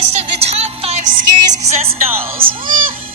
list of the top 5 scariest possessed dolls.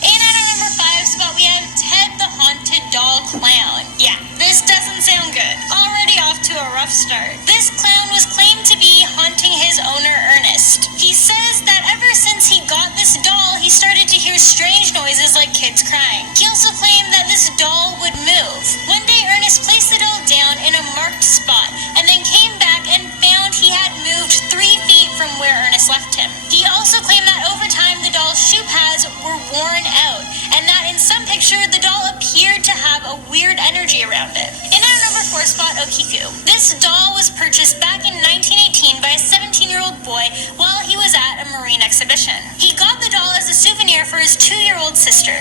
And at our number 5 spot, we have Ted the Haunted Doll Clown. Yeah, this doesn't sound good. Already off to a rough start. This clown was claimed to be haunting his owner, Ernest. He says that ever since he got this doll, he started to hear strange noises like kids crying. He also claimed that this doll would move. One day, Ernest placed the doll down in a marked spot and then came back and found he had moved 3 feet from where Ernest left him. He also claimed that over time the doll's shoe pads were worn out and that in some picture the doll appeared to have a weird energy around it. In our number 4 spot, Okiku. This doll was purchased back in 1918 by a 17-year-old boy while he was at a marine exhibition. He got the doll as a souvenir for his 2-year-old sister.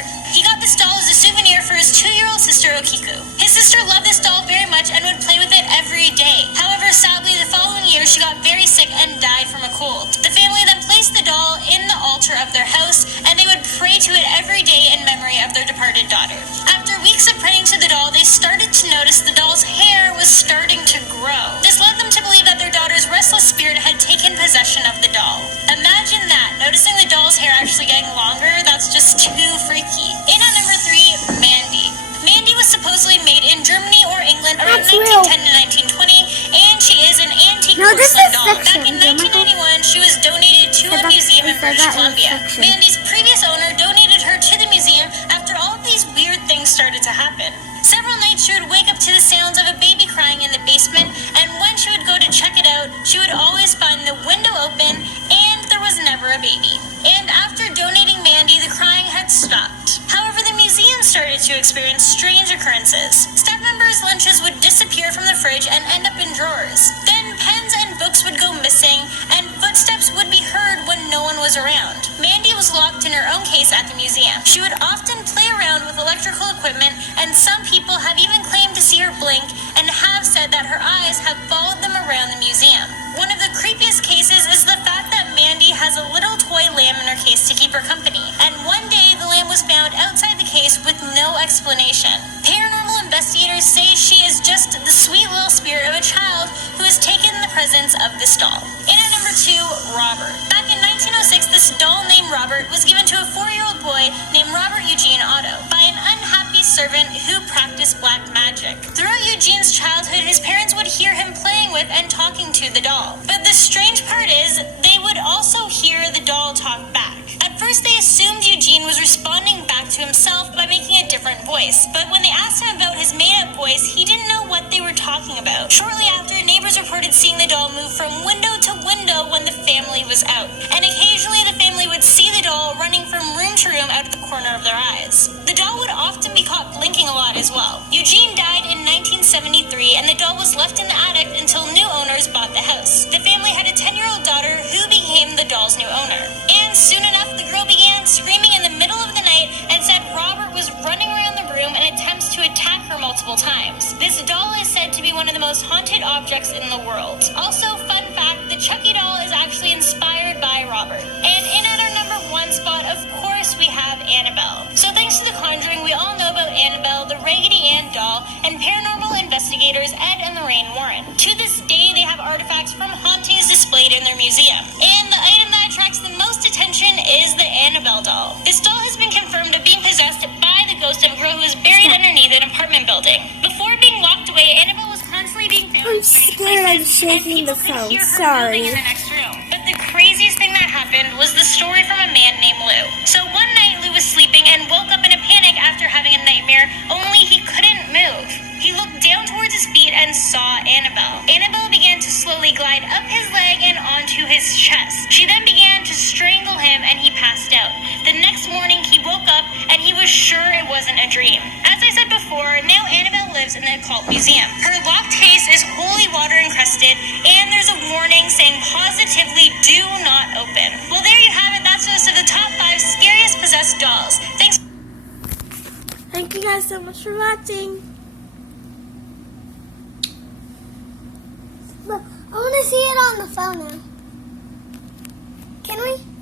Okiku. His sister loved this doll very much and would play with it every day. However, sadly, the following year she got very sick and died from a cold. The family then placed the doll in the altar of their house and they would pray to it every day in memory of their departed daughter. After weeks of praying to the doll, they started to notice the doll's hair was starting to grow. This led them to believe that their daughter's restless spirit had taken possession of the doll. Imagine that, noticing the doll's hair actually getting longer. That's just too freaky. In at number 3, Mandy. Mandy was supposedly made in Germany or England around 1910 to 1920, and she is an antique porcelain doll. Back in 1991, she was donated to a museum in British Columbia. Mandy's previous owner donated her to the museum after all of these weird things started to happen. Several nights she would wake up to the sounds of a baby crying in the basement, and when she would go to check it out, she would always find the window open and there was never a baby. And after donating Mandy, the crying had stopped. However, the museum started to experience strange occurrences. Staff members' lunches would disappear from the fridge and end up in drawers. Then pens and books would go missing, and footsteps would be heard when no one was around. Mandy was locked in her own case at the museum. She would often play around with electrical equipment, and some people have even claimed to see her blink and have said that her eyes have followed them around the museum. One of the creepiest cases is the fact that Mandy has a little toy lamb in her case to keep her company, and one day the lamb was found outside the case with no explanation. Paranormal investigators say she is just the sweet little spirit of a child who has taken the presence of this doll. In at number 2, Robert. Back in 1906, this doll named Robert was given to a 4-year-old boy named Robert Eugene Otto by an unhappy servant who practiced black magic. Throughout Eugene's childhood, his parents would hear him playing with and talking to the doll. But the strange part is, they would also hear the doll talk back. At first, they assumed Eugene was responding back to himself by making a different voice, but when they asked him about his made-up voice, he didn't know what they were talking about. Shortly after, neighbors reported seeing the doll move from window to window when the family was out, and occasionally the family would see the doll running from room to room out of the corner of their eyes. The doll would often be caught blinking a lot as well. Eugene died in 1973, and the doll was left in the attic until new owners bought the house. The family had a 10-year-old daughter who became the doll's new owner. And soon enough, the girl began screaming in the middle of the night and said Robert was running around the room and attempts to attack her multiple times. This doll is said to be one of the most haunted objects in the world. Also, fun fact, the Chucky doll is actually inspired by Robert. And in at our number 1 spot, of course, we have Annabelle. So thanks to The Conjuring, we all know about Annabelle, the Raggedy Ann doll, and paranormal investigators Ed and Lorraine Warren. To this day, they have artifacts from hauntings displayed in their museum. And the item that attracts the most attention is the Annabelle doll. This doll has been confirmed of being possessed by the ghost of a girl who was buried underneath an apartment building. Before being locked away, Annabelle was constantly being found. I'm scared. I'm shaking the phone. Sorry. In the next room. But the craziest thing that happened was the story from a man named Lou. So one night, Lou was sleeping and woke up in a panic after having a nightmare, only he couldn't move. He looked down towards his feet and saw Annabelle. Annabelle began to slowly glide up his leg and onto his chest. She then began to strangle him and he passed out. The next morning he woke up and he was sure it wasn't a dream. As I said before, now Annabelle lives in the occult museum. Her locked case is holy water encrusted and there's a warning saying positively do not open. Well, there you have it. That's most of the top 5 scariest possessed dolls. Thanks. Thank you guys so much for watching. Look, I want to see it on the phone now. Can we?